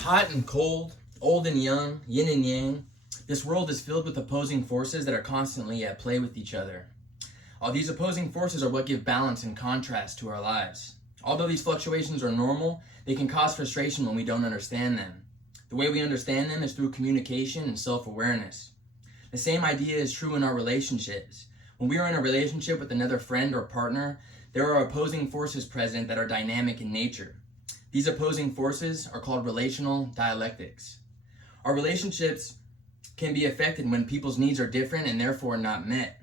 Hot and cold, old and young, yin and yang, this world is filled with opposing forces that are constantly at play with each other. All these opposing forces are what give balance and contrast to our lives. Although these fluctuations are normal, they can cause frustration when we don't understand them. The way we understand them is through communication and self-awareness. The same idea is true in our relationships. When we are in a relationship with another friend or partner, there are opposing forces present that are dynamic in nature. These opposing forces are called relational dialectics. Our relationships can be affected when people's needs are different and therefore not met.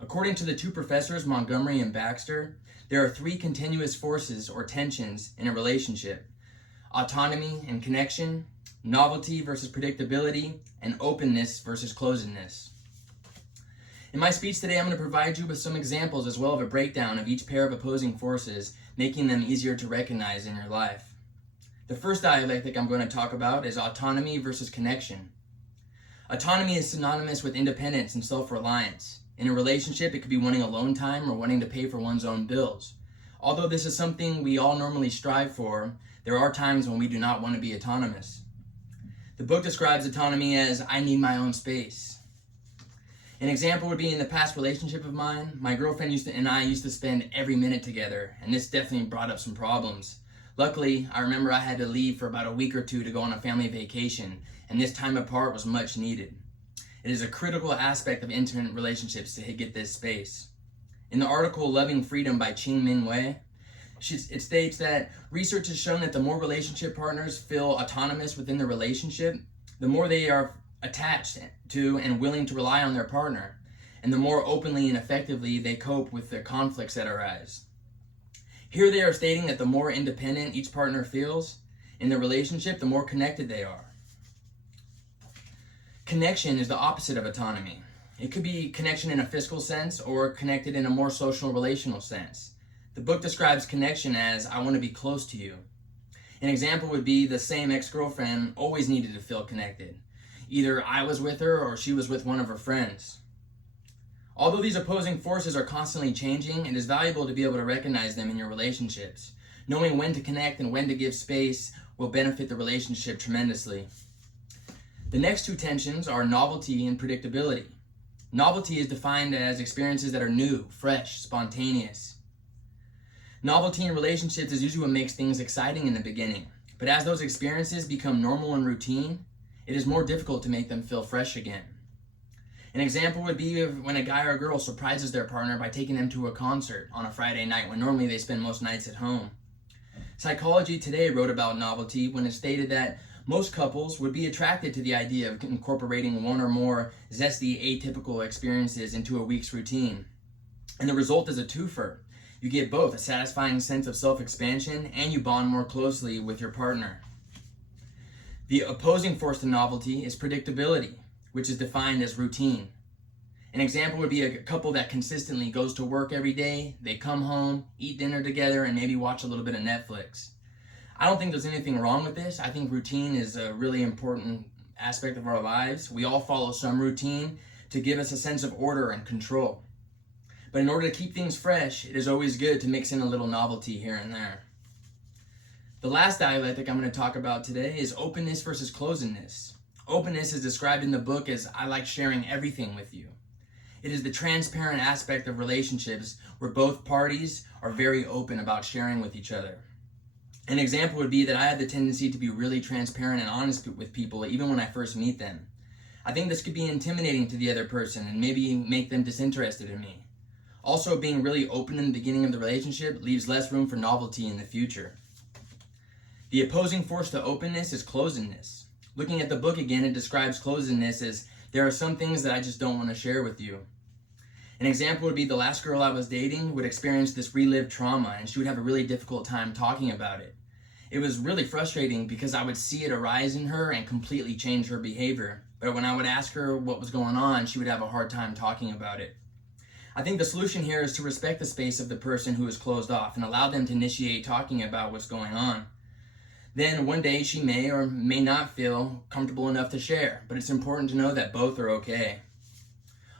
According to the two professors, Montgomery and Baxter, there are three continuous forces or tensions in a relationship: autonomy and connection, novelty versus predictability, and openness versus closedness. In my speech today, I'm going to provide you with some examples as well as a breakdown of each pair of opposing forces, making them easier to recognize in your life. The first dialectic I'm going to talk about is autonomy versus connection. Autonomy is synonymous with independence and self-reliance. In a relationship, it could be wanting alone time or wanting to pay for one's own bills. Although this is something we all normally strive for, there are times when we do not want to be autonomous. The book describes autonomy as, I need my own space. An example would be in the past relationship of mine, my girlfriend and I used to spend every minute together, and this definitely brought up some problems. Luckily, I remember I had to leave for about a week or two to go on a family vacation, and this time apart was much needed. It is a critical aspect of intimate relationships to get this space. In the article Loving Freedom by Ching-Min Wei, it states that research has shown that the more relationship partners feel autonomous within the relationship, the more they are attached to and willing to rely on their partner, and the more openly and effectively they cope with the conflicts that arise. Here they are stating that the more independent each partner feels in the relationship, the more connected they are. Connection is the opposite of autonomy. It could be connection in a physical sense or connected in a more social relational sense. The book describes connection as, I want to be close to you. An example would be the same ex-girlfriend always needed to feel connected. Either I was with her or she was with one of her friends. Although these opposing forces are constantly changing, it is valuable to be able to recognize them in your relationships. Knowing when to connect and when to give space will benefit the relationship tremendously. The next two tensions are novelty and predictability. Novelty is defined as experiences that are new, fresh, spontaneous. Novelty in relationships is usually what makes things exciting in the beginning, but as those experiences become normal and routine, it is more difficult to make them feel fresh again. An example would be when a guy or a girl surprises their partner by taking them to a concert on a Friday night when normally they spend most nights at home. Psychology Today wrote about novelty when it stated that most couples would be attracted to the idea of incorporating one or more zesty, atypical experiences into a week's routine. And the result is a twofer. You get both a satisfying sense of self-expansion and you bond more closely with your partner. The opposing force to novelty is predictability, which is defined as routine. An example would be a couple that consistently goes to work every day, they come home, eat dinner together, and maybe watch a little bit of Netflix. I don't think there's anything wrong with this. I think routine is a really important aspect of our lives. We all follow some routine to give us a sense of order and control. But in order to keep things fresh, it is always good to mix in a little novelty here and there. The last dialectic I'm going to talk about today is openness versus closedness. Openness is described in the book as, I like sharing everything with you. It is the transparent aspect of relationships where both parties are very open about sharing with each other. An example would be that I have the tendency to be really transparent and honest with people even when I first meet them. I think this could be intimidating to the other person and maybe make them disinterested in me. Also, being really open in the beginning of the relationship leaves less room for novelty in the future. The opposing force to openness is closedness. Looking at the book again, it describes closedness as, there are some things that I just don't want to share with you. An example would be the last girl I was dating would experience this relived trauma and she would have a really difficult time talking about it. It was really frustrating because I would see it arise in her and completely change her behavior. But when I would ask her what was going on, she would have a hard time talking about it. I think the solution here is to respect the space of the person who is closed off and allow them to initiate talking about what's going on. Then one day she may or may not feel comfortable enough to share, but it's important to know that both are okay.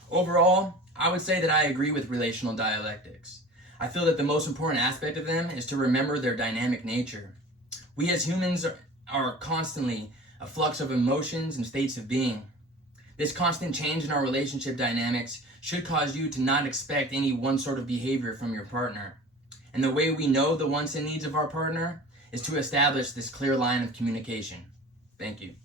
Overall, I would say that I agree with relational dialectics. I feel that the most important aspect of them is to remember their dynamic nature. We as humans are constantly a flux of emotions and states of being. This constant change in our relationship dynamics should cause you to not expect any one sort of behavior from your partner. And the way we know the wants and needs of our partner is to establish this clear line of communication. Thank you.